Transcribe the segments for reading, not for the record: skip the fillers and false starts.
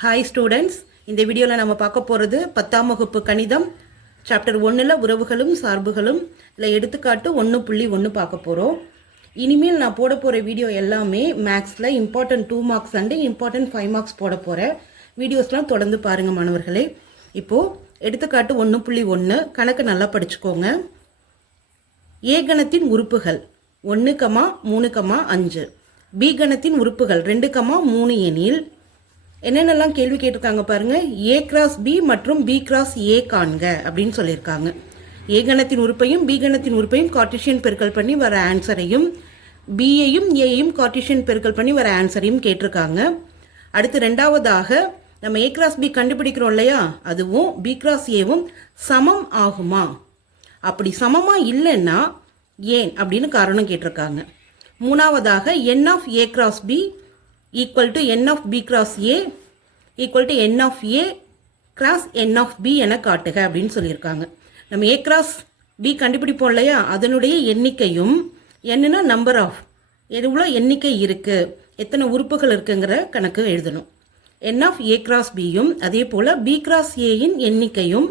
Hi students, இந்த வீடியோவில் நம்ம பார்க்க போகிறது 10ஆம் வகுப்பு கணிதம் சாப்டர் 1ல் உறவுகளும் சார்புகளும் இல்லை எடுத்துக்காட்டு 1.1 பார்க்க போகிறோம். இனிமேல் நான் போட போகிற வீடியோ எல்லாமே மேக்ஸில் important 2 marks and important 5 marks போட போகிறேன். வீடியோஸ்லாம் தொடர்ந்து பாருங்கள் மாணவர்களே. இப்போது எடுத்துக்காட்டு 1.1 கணக்கு நல்லா படிச்சுக்கோங்க. ஏ கணத்தின் உறுப்புகள் 1, 3, 5, பி கணத்தின் உறுப்புகள் 2, 3 எனில் என்னென்னலாம் கேள்வி கேட்டிருக்காங்க பாருங்க. ஏ கிராஸ் பி மற்றும் பி கிராஸ் ஏ காண்க அப்படின்னு சொல்லியிருக்காங்க. ஏ கணத்தின் உறுப்பையும் பி கணத்தின் உறுப்பையும் கார்ட்டீசியன் பெருக்கல் பண்ணி வர ஆன்சரையும் பியையும் ஏயும் கார்ட்டீசியன் பெருக்கல் பண்ணி வர ஆன்சரையும் கேட்டிருக்காங்க. அடுத்து ரெண்டாவதாக நம்ம ஏ கிராஸ் பி கண்டுபிடிக்கிறோம் இல்லையா, அதுவும் பி கிராஸ் ஏவும் சமம் ஆகுமா, அப்படி சமமா இல்லைன்னா ஏன் அப்படின்னு காரணம் கேட்டிருக்காங்க. மூணாவதாக n of A cross B equal to n of b cross a equal to n of a cross n of b என காட்டுக அப்படின்னு சொல்லியிருக்காங்க. நம்ம a cross b கண்டுபிடிப்போம் இல்லையா, அதனுடைய எண்ணிக்கையும் என்னன்னா நம்பர் ஆஃப் எவ்வளோ எண்ணிக்கை இருக்குது, எத்தனை உறுப்புகள் இருக்குங்கிற கணக்கு எழுதணும். n of a cross bயும் அதே போல் b cross aயின் எண்ணிக்கையும்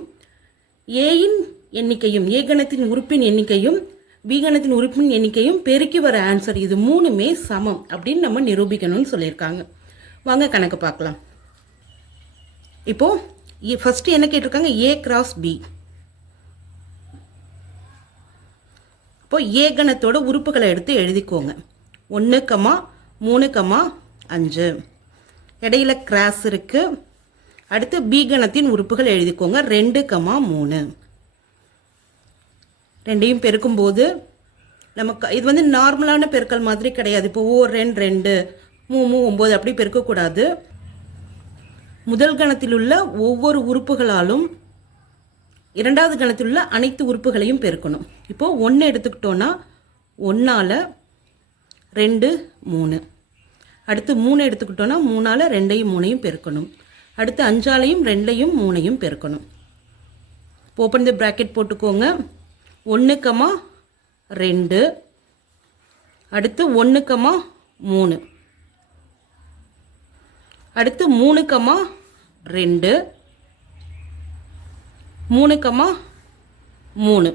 ஏயின் எண்ணிக்கையும் ஏ கணத்தின் உறுப்பின் எண்ணிக்கையும் பி கணத்தின் உறுப்பின் எண்ணிக்கையும் பெருக்கி வர ஆன்சர் இது மூணுமே சமம் அப்படின்னு நம்ம நிரூபிக்கணும்னு சொல்லியிருக்காங்க. வாங்க கணக்கு பார்க்கலாம். இப்போ ஃபர்ஸ்ட் என்ன கேட்டிருக்காங்க, ஏ கிராஸ் பி. இப்போ ஏ கணத்தோட உறுப்புகளை எடுத்து எழுதிக்கோங்க. 1, 3, 5 இடையில கிராஸ் இருக்கு. அடுத்து பி கணத்தின் உறுப்புகள் எழுதிக்கோங்க. 2, 3 ரெண்டையும் பெருக்கும்போது நமக்கு இது வந்து நார்மலான பெருக்கல் மாதிரி கிடையாது. இப்போ 2, 2, 3, 9 அப்படி பெருக்கக்கூடாது. முதல் கணத்தில் உள்ள ஒவ்வொரு உறுப்புகளாலும் இரண்டாவது கணத்தில் உள்ள அனைத்து உறுப்புகளையும் பெருக்கணும். இப்போ 1 எடுத்துக்கிட்டோன்னா 1ஆல் 2, 3. அடுத்து 3 எடுத்துக்கிட்டோன்னா 3ஆல் 2ஐயும் 3ஐயும் பெருக்கணும். அடுத்து 5ஆலையும் 2ஐயும் 3ஐயும் பெருக்கணும். ஓப்பன் தி பிராக்கெட் போட்டுக்கோங்க. 1, 2 அடுத்து 1, 3 அடுத்து 3, 2 3, 3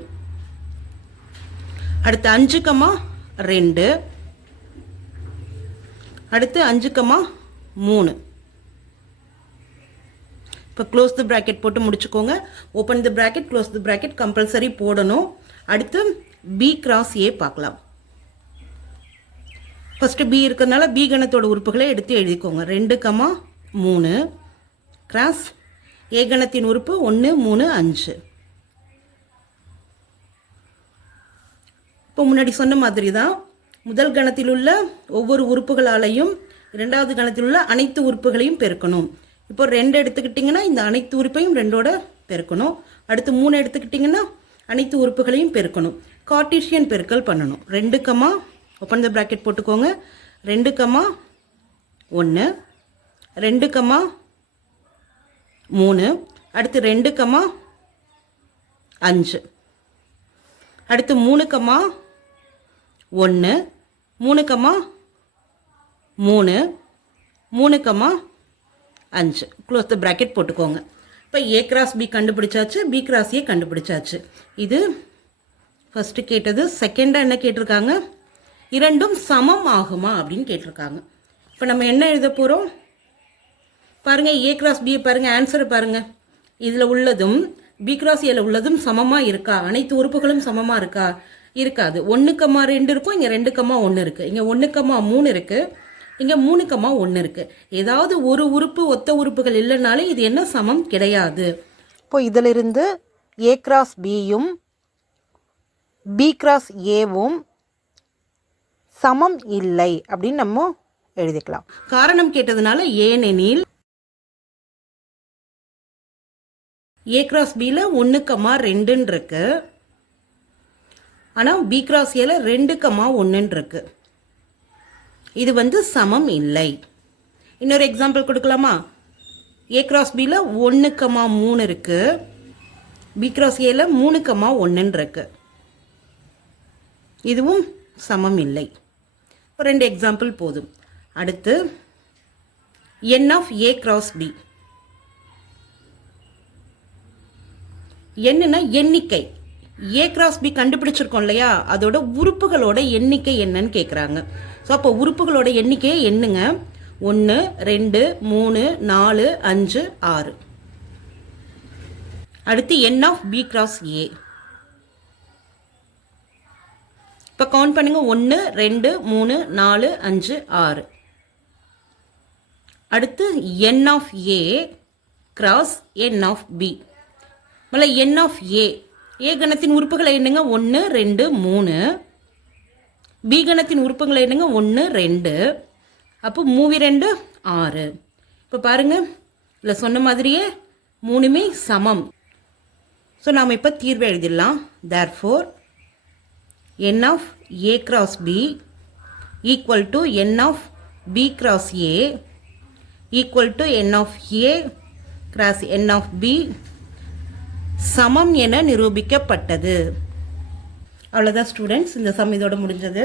அடுத்து 5, 2 அடுத்து 5, 3. இப்போ க்ளோஸ் தி பிராக்கெட் போட்டு முடிச்சுக்கோங்க. Open the bracket, close the bracket compulsory போடணும். அடுத்து பி கிராஸ் ஏ பார்க்கலாம். ஃபர்ஸ்ட் பி இருக்கிறதுனால பி கணத்தோட உறுப்புகளை எடுத்து எழுதிக்கோங்க. 2, 3 கிராஸ் ஏ கணத்தின் உறுப்பு 1, 3, 5. இப்போ முன்னாடி சொன்ன மாதிரி தான் முதல் கணத்தில் உள்ள ஒவ்வொரு உறுப்புகளாலையும் இரண்டாவது கணத்தில் உள்ள அனைத்து உறுப்புகளையும் பெருக்கணும். இப்போ 2 எடுத்துக்கிட்டிங்கன்னா இந்த அனைத்து உறுப்பையும் 2ஓட பெருக்கணும். அடுத்து 3 எடுத்துக்கிட்டிங்கன்னா அனைத்து உறுப்புகளையும் பெருக்கணும். கார்ட்டீசியன் பெருக்கல் பண்ணணும். 2, ஓப்பன் த பிராக்கெட் போட்டுக்கோங்க. 2, 1 2, 3 அடுத்து 2, 5 அடுத்து 3, 1 3, 3 5 க்ளோஸ் த பிராக்கெட் போட்டுக்கோங்க. இப்போ ஏ கிராஸ் பி கண்டுபிடிச்சாச்சு, பி கிராஸ் ஏ கண்டுபிடிச்சாச்சு. இது ஃபஸ்ட்டு கேட்டது. செகண்டாக என்ன கேட்டிருக்காங்க, இரண்டும் சமம் ஆகுமா அப்படின்னு கேட்டிருக்காங்க. இப்போ நம்ம என்ன எழுத போகிறோம் பாருங்கள். ஏ கிராஸ் பியை பாருங்கள், ஆன்சரை பாருங்கள். இதில் உள்ளதும் பி கிராஸ் ஏல உள்ளதும் சமமாக இருக்கா, அனைத்து உறுப்புகளும் சமமாக இருக்கா, இருக்காது. 1, 2 இருக்கும், இங்கே 2, 1 இருக்குது, இங்கே 1, 3 இருக்குது, இங்கே 3, 1 இருக்குது. ஏதாவது ஒரு உறுப்பு ஒத்த உறுப்புகள் இல்லைனாலே இது என்ன சமம் கிடையாது. இப்போ இதிலிருந்து ஏ கிராஸ் பியும் பி கிராஸ் ஏவும் சமம் இல்லை அப்படின்னு நம்ம எழுதிக்கலாம். காரணம் கேட்டதுனால ஏனெனில் ஏ கிராஸ் பியில் 1, 2 இருக்கு, ஆனால் பி கிராஸ் ஏல 2, 1 இருக்கு. இது வந்து சமம் இல்லை. இன்னொரு எக்ஸாம்பிள் கொடுக்கலாமா? ஏ கிராஸ் பியில் 1, 3 இருக்குது, பி கிராஸ் ஏல 3, 1 இருக்கு. இதுவும் சமம் இல்லை. 2 எக்ஸாம்பிள் போதும். அடுத்து n of a cross b. என்னன்னா எண்ணிக்கை. a கிராஸ் b கண்டுபிடிச்சிருக்கோம் இல்லையா, அதோட உறுப்புகளோட எண்ணிக்கை என்னன்னு கேட்குறாங்க. ஸோ அப்போ உறுப்புகளோட எண்ணிக்கையை எண்ணுங்க. 1 2 3 4 5 6. அடுத்து n of b cross a. இப்போ கவுண்ட் பண்ணுங்க. 1 2 3 4 5 6. அடுத்து n of a cross n of b. முதல்ல n ஆஃப் a கணத்தின் உறுப்புகளை என்னங்க 1 2 3. b கணத்தின் உறுப்புகளை என்னங்க 1 2. அப்போ 3 2 6. இப்போ பாருங்க, இல்லை சொன்ன மாதிரியே மூணுமே சமம். ஸோ நாம் இப்போ தீர்வு எழுதிடலாம். therefore n of a cross b equal to n of b cross a equal to n of a cross n of b சமம் என நிரூபிக்கப்பட்டது. அவ்வளோதான் ஸ்டூடெண்ட்ஸ், இந்த சம் இதோட முடிஞ்சது.